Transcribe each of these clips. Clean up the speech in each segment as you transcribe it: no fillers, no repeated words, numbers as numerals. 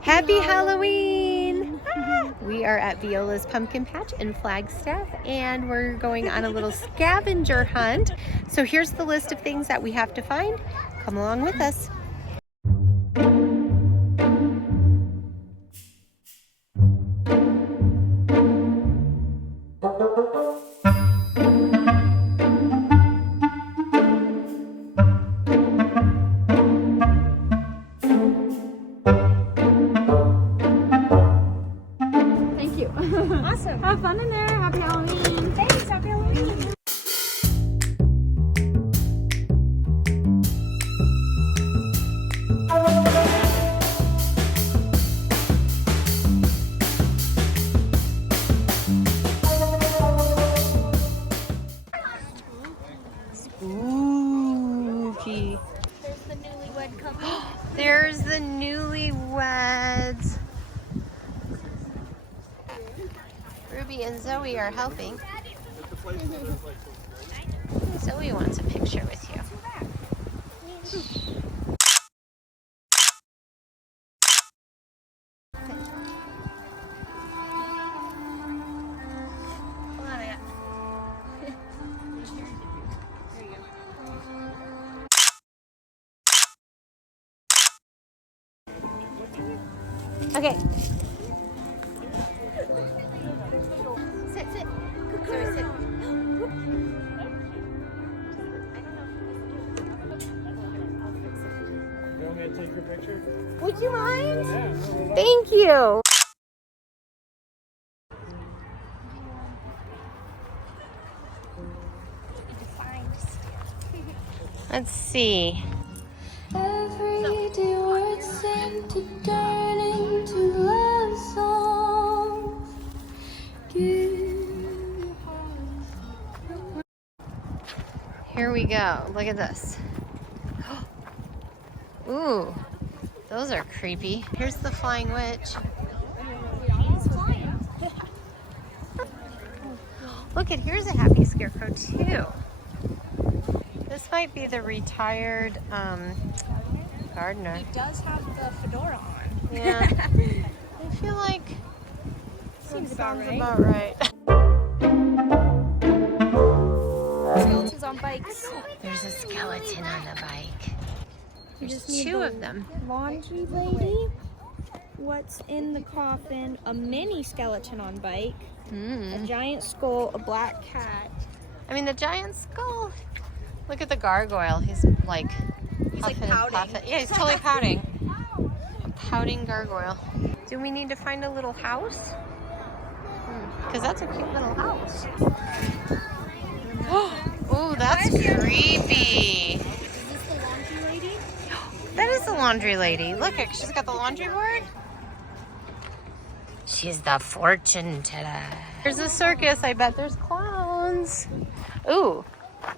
Happy Halloween! We are at VIOLA'S pumpkin patch in Flagstaff, and we're going on a little scavenger hunt. So here's the list of things that we have to find. Come along with us. Awesome. Have fun in there. Happy Halloween. Thanks. Happy Halloween. Spooky. There's the newlywed couple. There's the newlyweds. Ruby and Zoe are helping. Zoe wants a picture with you. Okay. Sit, sit. Zoe, sit. You want me to take your picture? Would you mind? Yeah. Thank you. Let's see. Every day words seem to turn into love songs. Here we go. Look at this. Ooh, those are creepy. Here's the flying witch. Look at, here's a happy scarecrow too. This might be the retired gardener. He does have the fedora on. Yeah. I feel like Seems that about sounds right. about right. Skeletons on bikes. There's a skeleton on the bike. There's just need two the of them. Laundry lady. What's in the coffin? A mini skeleton on bike. A giant skull. A black cat. I mean, the giant skull. Look at the gargoyle. He's like like puffing and pouting. puffing. Yeah, he's totally pouting. A pouting gargoyle. Do we need to find a little house? Because that's a cute little house. Oh, that's creepy. Is this the laundry lady? That is the laundry lady. Look, she's got the laundry board. She's the fortune teller. There's a circus. I bet there's clowns. Ooh.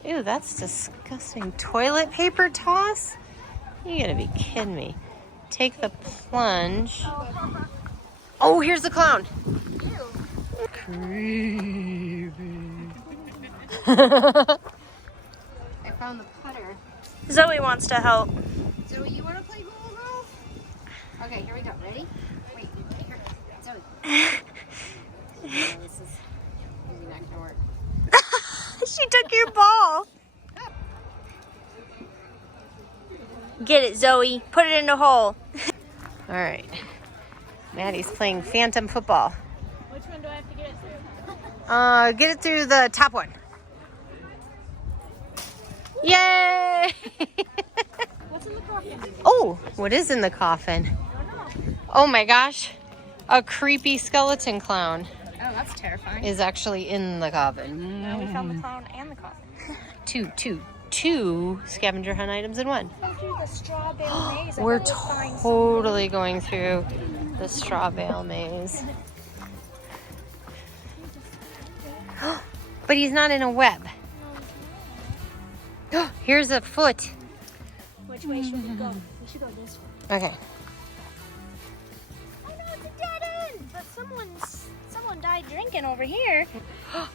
Ew, that's disgusting. Toilet paper toss? You gotta be kidding me. Take the plunge. Oh, here's the clown. Creepy. I found the putter. Zoe wants to help. Zoe, you wanna play hula girl? Okay, here we go. Ready? Wait, here. Zoe. No, this is maybe not gonna work. She took your ball. Get it, Zoe. Put it in the hole. All right. Maddie's playing phantom football. Which one do I have to get it through? Get it through the top one. Yay! What's in the coffin? Oh, what is in the coffin? I don't know. Oh my gosh. A creepy skeleton clown Oh, that's terrifying. is actually in the coffin. Now we found the clown and the coffin. Two scavenger hunt items in one. Go through the straw bale maze. We're totally going through the straw bale maze. But he's not in a web. Here's a foot. Which way should we go? We should go this way. Okay. Oh no, it's a dead end! But someone died drinking over here.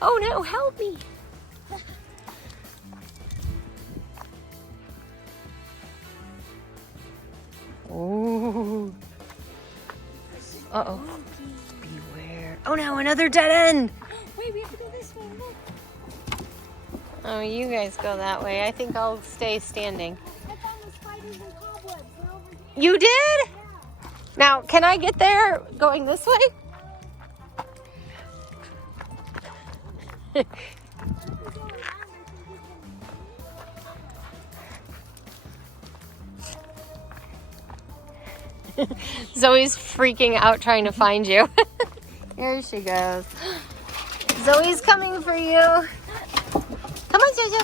Oh no, help me. Oh. Uh-oh. Beware. Oh no, another dead end. Wait, we have to go this way. Look. Oh, you guys go that way. I think I'll stay standing. I found the spiders and cobwebs. They're over here. You did? Now, can I get there going this way? Zoe's freaking out trying to find you. Here she goes. Zoe's coming for you. Come on, Jojo.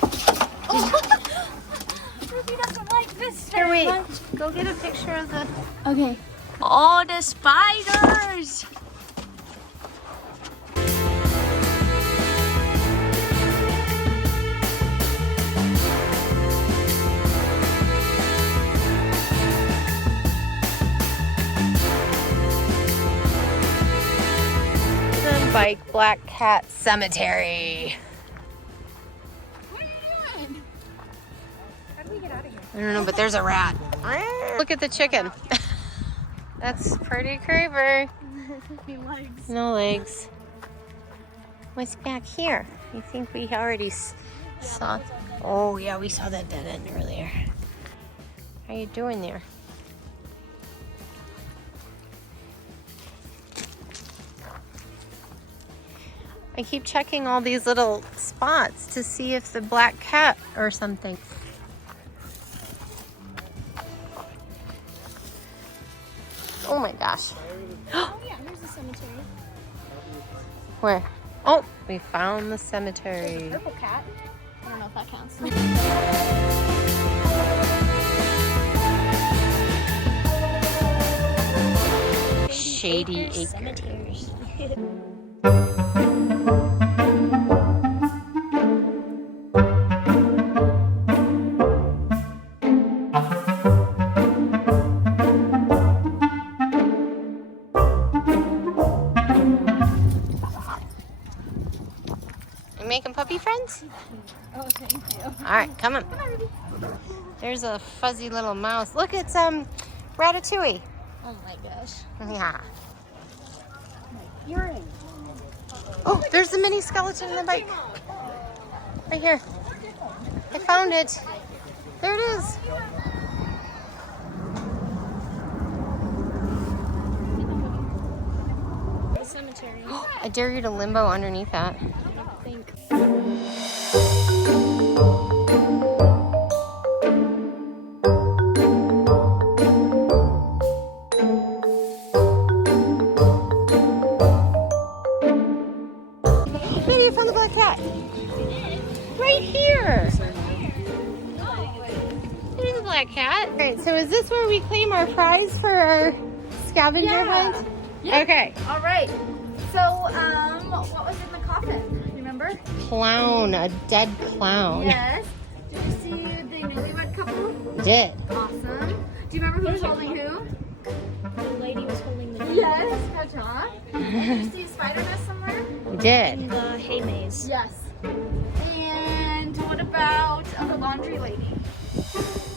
Ruby doesn't like this Here, very wait. much. Go get a picture of the... Okay. Oh, the spiders! Bike Black Cat Cemetery. What are you doing? How do we get out of here? I don't know, but there's a rat. Look at the chicken. That's pretty creeper. Legs. No legs. What's back here? I think we already saw. Oh yeah, we saw that dead end earlier. How you doing there? I keep checking all these little spots to see if the black cat or something. Oh my gosh. Oh yeah, here's the cemetery. Where? Oh, we found the cemetery. Purple cat. I don't know if that counts. Shady Acres. Cemeteries. You making puppy friends? Oh, thank you. All right, come on. There's a fuzzy little mouse. Look, it's Ratatouille. Oh my gosh. Yeah. Urine. Oh, there's the mini skeleton in the bike. Right here. I found it. There it is. The cemetery. I dare you to limbo underneath that. I think. Maybe you found the black cat. Right here. There's a black cat. All right, so is this where we claim our prize for our scavenger hunt? Yeah. Okay. All right. So, what was in the coffin? Remember? Clown, a dead clown. Yes. Did you see the newlywed couple? Did. Awesome. Do you remember who was holding who? The lady was holding the. Yes. Good job. Did you see a spider nest somewhere? Did. In the hay maze. Yes. And what about the laundry lady?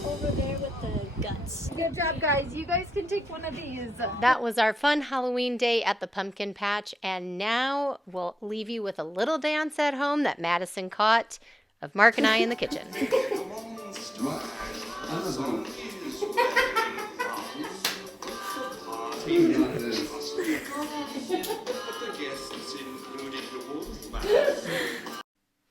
Over there with the guts. Good job, guys. You guys can take one of these. That was our fun Halloween day at the pumpkin patch, and now we'll leave you with a little dance at home that Mattison caught of Mark and I in the kitchen.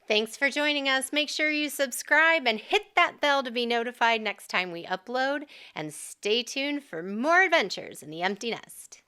Thanks for joining us. Make sure you subscribe and hit that bell to be notified next time we upload. And stay tuned for more adventures in the empty nest.